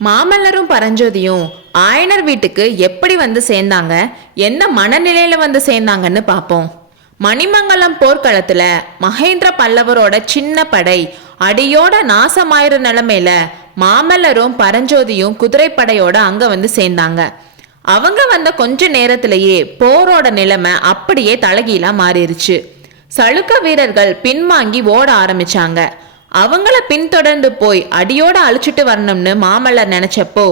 மாமல்லரும் பரஞ்சோதியும் ஆயனர் வீட்டுக்கு எப்படி வந்து சேர்ந்தாங்க, என்ன மனநிலையில வந்து சேர்ந்தாங்கன்னு பார்ப்போம். மணிமங்கலம் போர்க்களத்துல மகேந்திர பல்லவரோட சின்ன படை அடியோட நாசமாயிர நிலைமையில மாமல்லரும் பரஞ்சோதியும் குதிரைப்படையோட அங்க வந்து சேர்ந்தாங்க. அவங்க வந்த கொஞ்ச நேரத்திலேயே போரோட நிலைமை அப்படியே தலகீழா மாறிடுச்சு. சளுக்க வீரர்கள் பின்வாங்கி ஓட ஆரம்பிச்சாங்க. அவங்கள பின்தொடர்ந்து போய் அடியோட அழிச்சிட்டு வரணும்னு மாமல்லர் நினைச்சப்போ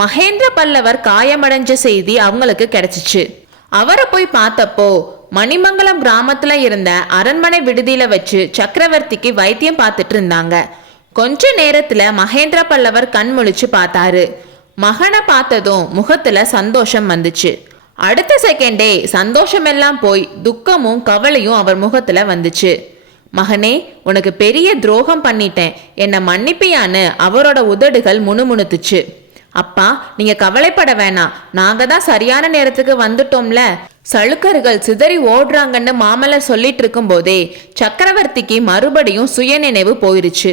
மகேந்திர பல்லவர் காயமடைஞ்ச செய்தி அவங்களுக்கு கிடைச்சிச்சு. அவரை போய் பார்த்தப்போ மணிமங்கலம் கிராமத்துல இருந்த அரண்மனை விடுதியில வச்சு சக்கரவர்த்திக்கு வைத்தியம் பார்த்துட்டு இருந்தாங்க. கொஞ்ச நேரத்துல மகேந்திர பல்லவர் கண் முழிச்சு பார்த்தாரு. மகனை பார்த்ததும் முகத்துல சந்தோஷம் வந்துச்சு. அடுத்த செகண்டே சந்தோஷம் எல்லாம் போய் துக்கமும் கவலையும் அவர் முகத்துல வந்துச்சு. மகனே, உனக்கு பெரிய துரோகம் பண்ணிட்டேன், என்னை மன்னிப்பியான்னு அவரோட உதடுகள் முணுமுணுத்துச்சு. அப்பா, நீங்க கவலைப்பட வேணாம், நாங்க தான் சரியான நேரத்துக்கு வந்துட்டோம்ல. சளுக்கர்கள் சிதறி ஓடுறாங்கன்னு மாமல்லர் சொல்லிட்டு இருக்கும் போதே சக்கரவர்த்திக்கு மறுபடியும் சுயநினைவு போயிருச்சு.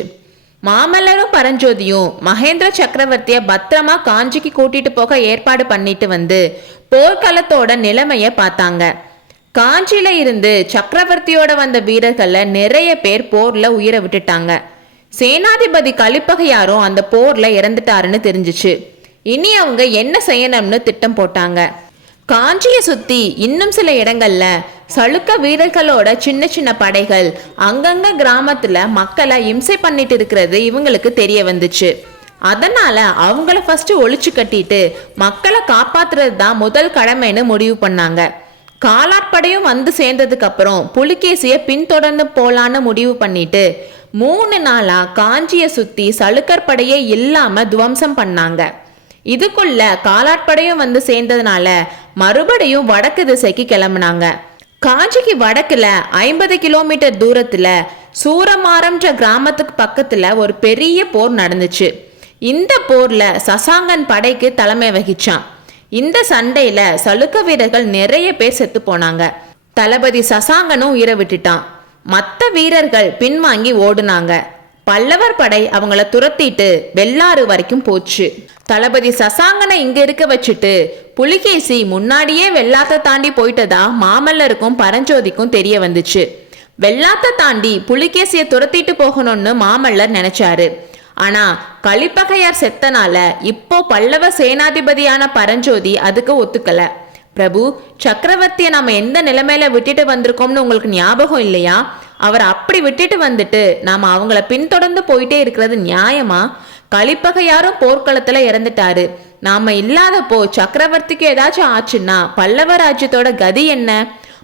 மாமல்லரும் பரஞ்சோதியும் மகேந்திர சக்கரவர்த்திய பத்திரமா காஞ்சிக்கு கூட்டிட்டு போக ஏற்பாடு பண்ணிட்டு வந்து போர்க்களத்தோட நிலைமைய பார்த்தாங்க. காஞ்சியில இருந்து சக்கரவர்த்தியோட வந்த வீரர்கள்ல நிறைய பேர் போர்ல உயிரை விட்டுட்டாங்க. சேனாதிபதி கலிப்பகையாரும் அந்த போர்ல இறந்துட்டாருன்னு தெரிஞ்சிச்சு. இனி அவங்க என்ன செய்யணும்னு திட்டம் போட்டாங்க. காஞ்சியை சுத்தி இன்னும் சில இடங்கள்ல சளுக்க வீரர்களோட சின்ன சின்ன படைகள் அங்கங்க கிராமத்துல மக்களை இம்சை பண்ணிட்டு இருக்கிறது இவங்களுக்கு தெரிய வந்துச்சு. அதனால அவங்கள ஃபர்ஸ்ட் ஒழிச்சு கட்டிட்டு மக்களை காப்பாத்துறது தான் முதல் கடமைன்னு முடிவு பண்ணாங்க. காலாட்படையும் வந்து சேர்ந்ததுக்கு அப்புறம் புலிகேசிய பின்தொடர்ந்து போலான்னு முடிவு பண்ணிட்டு 3 நாளா காஞ்சியை சுத்தி சளுக்கர் படையே இல்லாம துவம்சம் பண்ணாங்க. இதுக்குள்ள காலாட்படையும் வந்து சேர்ந்ததுனால மறுபடியும் வடக்கு திசைக்கு கிளம்புனாங்க. காஞ்சிக்கு வடக்குல 50 கிலோமீட்டர் தூரத்துல சூரமாரம்ன்ற கிராமத்துக்கு பக்கத்துல ஒரு பெரிய போர் நடந்துச்சு. இந்த போர்ல சசாங்கன் படைக்கு தலைமை வகிச்சான். இந்த சண்டையில சளுக்க வீரர்கள் நிறைய பேர் செத்து போனாங்க. தளபதி சசாங்கனும் உயிரை விட்டுட்டான். மற்ற வீரர்கள் பின்வாங்கி ஓடுனாங்க. பல்லவர் படை அவங்கள துரத்திட்டு வெள்ளாறு வரைக்கும் போச்சு. தளபதி சசாங்கனை இங்க இருக்க வச்சுட்டு புலிகேசி முன்னாடியே வெள்ளாத்த தாண்டி போயிட்டதா மாமல்லருக்கும் பரஞ்சோதிக்கும் தெரிய வந்துச்சு. வெள்ளாத்த தாண்டி புலிகேசிய துரத்திட்டு போகணும்னு மாமல்லர் நினைச்சாரு. ஆனா கலிப்பகையார் செத்தனால இப்போ பல்லவ சேனாதிபதியான பரஞ்சோதி அதுக்கு ஒத்துக்கல. பிரபு, சக்கரவர்த்தியை நாம எந்த நிலைமையில விட்டுட்டு வந்திருக்கோம்னு உங்களுக்கு ஞாபகம் இல்லையா? அவர் அப்படி விட்டுட்டு வந்துட்டு நாம அவங்கள பின்தொடர்ந்து போயிட்டே இருக்கிறது நியாயமா? கலிப்பகையாரும் போர்க்களத்துல இறந்துட்டாரு. நாம இல்லாதப்போ சக்கரவர்த்திக்கு ஏதாச்சும் ஆச்சுன்னா பல்லவ ராஜ்யத்தோட கதி என்ன?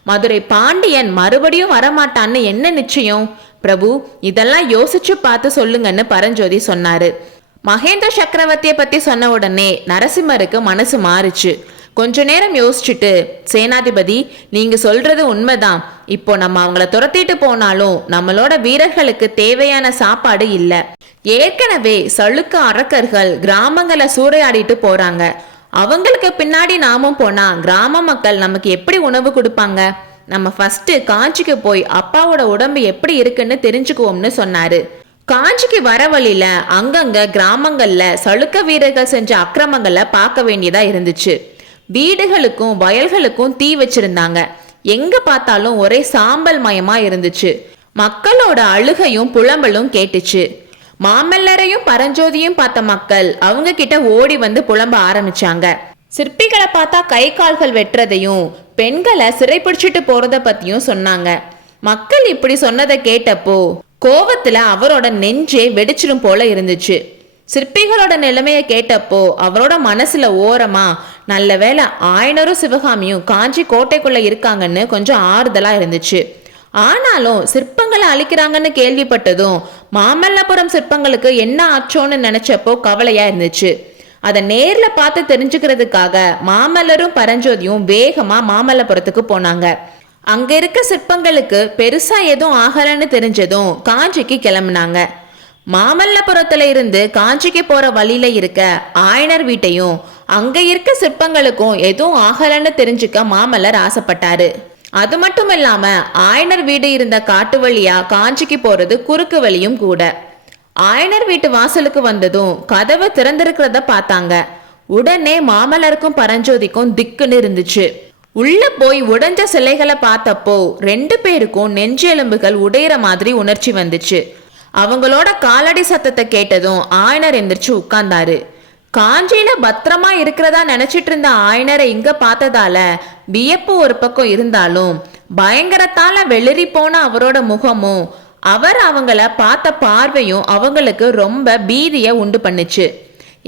மதுரை பாண்டியன் மறுபடியும் வரமாட்டான்னு என்ன நிச்சயம்? பிரபு, இதெல்லாம் யோசிச்சு பார்த்து சொல்லுங்கன்னு பரஞ்சோதி சொன்னாரு. மகேந்திர சக்கரவர்த்திய பத்தி சொன்ன உடனே நரசிம்மருக்கு மனசு மாறுச்சு. கொஞ்ச நேரம் யோசிச்சுட்டு, சேனாதிபதி, நீங்க சொல்றது உண்மைதான். இப்போ நம்ம அவங்கள துரத்திட்டு போனாலும் நம்மளோட வீரர்களுக்கு தேவையான சாப்பாடு இல்ல. ஏற்கனவே சளுக்க அரக்கர்கள் கிராமங்களை சூறையாடிட்டு போறாங்க. அவங்களுக்கு பின்னாடி நாமும் போனா கிராம மக்கள் நமக்கு எப்படி உணவு கொடுப்பாங்க? நம்ம ஃபர்ஸ்ட் காஞ்சிக்கு போய் அப்பாவோட உடம்பு எப்படி இருக்குன்னு தெரிஞ்சுக்குவோம்னு சொன்னாரு. காஞ்சிக்கு வர வழியில அங்கங்க கிராமங்கள்ல சளுக்க வீரர்கள் செஞ்ச அக்கிரமங்களை பார்க்க வேண்டியதா இருந்துச்சு. வீடுகளுக்கும் வயல்களுக்கும் தீ வச்சிருந்தாங்க. எங்க பார்த்தாலும் ஒரே சாம்பல் மயமா இருந்துச்சு. மக்களோட அழுகையும் புலம்பலும் கேட்டுச்சு. மாமல்லரையும் பரஞ்சோதியும் பார்த்த மக்கள் அவங்க கிட்ட ஓடி வந்து புலம்ப ஆரம்பிச்சாங்க. சிற்பிகளை பார்த்தா கை கால்கள் வெட்டுறதையும் பெண்களை சிறைப்பிடிச்சிட்டு போறத பத்தியும் சொன்னாங்க. மக்கள் இப்படி சொன்னதை கேட்டப்போ கோவத்துல அவரோட நெஞ்சே வெடிச்சிடும் போல இருந்துச்சு. சிற்பிகளோட நிலைமைய கேட்டப்போ அவரோட மனசுல ஓரமா நல்ல வேளை ஆயனரும் சிவகாமியும் காஞ்சி கோட்டைக்குள்ள இருக்காங்கன்னு கொஞ்சம் ஆறுதலா இருந்துச்சு. ஆனாலும் சிற்பங்களை அழிக்கிறாங்கன்னு கேள்விப்பட்டதும் மாமல்லபுரம் சிற்பங்களுக்கு என்ன ஆச்சோன்னு நினைச்சப்போ கவலையா இருந்துச்சு. அதை நேர்ல பார்த்து தெரிஞ்சுக்கிறதுக்காக மாமல்லரும் பரஞ்சோதியும் வேகமா மாமல்லபுரத்துக்கு போனாங்க. அங்க இருக்க சிற்பங்களுக்கு பெருசா எதுவும் ஆகலன்னு தெரிஞ்சதும் காஞ்சிக்கு கிளம்புனாங்க. மாமல்லபுரத்துல இருந்து காஞ்சிக்கு போற வழியில இருக்க ஆயனர் வீட்டையும் அங்க இருக்க சிற்பங்களுக்கும் எதுவும் ஆகலன்னு தெரிஞ்சுக்க மாமல்லர் ஆசைப்பட்டாரு. அது மட்டும் இல்லாம ஆயனர் வீடு இருந்த காட்டு வழியா காஞ்சிக்கு போறது குறுக்கு வழியும் கூட. ஆயனர் வீட்டு வாசலுக்கு வந்ததும் கதவு திறந்திருக்கிறத பார்த்தாங்க. உடனே மாமல்லருக்கும் பரஞ்சோதிக்கும் திக்குன்னு இருந்துச்சு. உள்ள போய் உடைஞ்ச சிலைகளை பார்த்தப்போ 2 பேருக்கும் நெஞ்சு எலும்புகள் உடையிற மாதிரி உணர்ச்சி வந்துச்சு. அவங்களோட காலடி சத்தத்தை கேட்டதும் ஆயனர் எந்திரிச்சு உட்கார்ந்தாரு. காஞ்சியில பத்திரமா இருக்கிறதா நினைச்சிட்டு இருந்த ஆயனரை இங்க பார்த்ததால வியப்பு ஒரு பக்கம் இருந்தாலும் பயங்கரத்தால வெளிரி போன அவரோட முகமும் அவர் அவங்கள பார்த்த பார்வையும் அவங்களுக்கு ரொம்ப பீதியை உண்டு பண்ணுச்சு.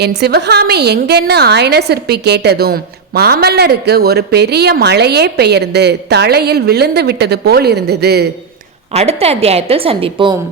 என் சிவகாமி எங்கன்னு ஆயனர் சிற்பி கேட்டதும் மாமல்லருக்கு ஒரு பெரிய மழையே பெயர்ந்து தலையில் விழுந்து விட்டது போல் இருந்தது. அடுத்த அத்தியாயத்தில் சந்திப்போம்.